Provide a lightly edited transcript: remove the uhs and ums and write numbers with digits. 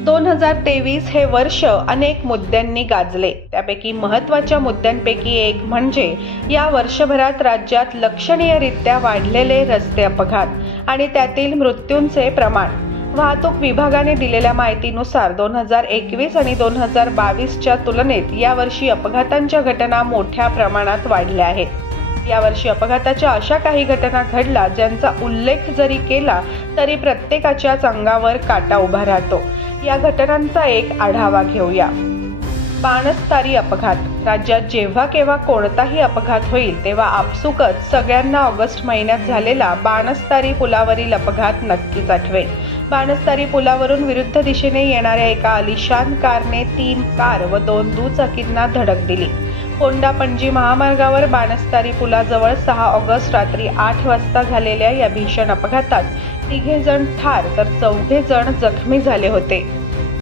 2023 हे वर्ष अनेक मुद्द्यांनी गाजले. त्यापैकी महत्त्वाच्या मुद्द्यांपैकी एक म्हणजे या वर्षभरात राज्यात लक्षणीयरित्या वाढलेले रस्ते अपघात आणि त्यातील मृत्यूंचे प्रमाण. वाहतूक विभागाने दिलेल्या माहितीनुसार 2021 आणि 2022च्या तुलनेत यावर्षी अपघातांच्या घटना मोठ्या प्रमाणात वाढल्या आहेत. यावर्षी अपघाताच्या अशा काही घटना घडल्या ज्यांचा उल्लेख जरी केला तरी प्रत्येकाच्याच अंगावर काटा उभा राहतो. या घटनांचा एक आढावा घेऊया. बाणस्तारी अपघात. राज्यात जेव्हा केव्हा कोणताही अपघात होईल तेव्हा आपसुकच सगळ्यांना ऑगस्ट महिन्यात झालेला बाणस्तारी पुलावरील अपघात नक्कीच आठवेल. बाणस्तारी पुलावरून विरुद्ध दिशेने येणाऱ्या एका आलिशान कारने 3 कार व 2 दुचाकींना धडक दिली. होंडा-पणजी महामार्गावर बाणस्तारी पुलाजवळ 6 ऑगस्ट रात्री 8 वाजता झालेल्या या भीषण अपघातात 3 जण ठार तर 4 जण जखमी झाले होते.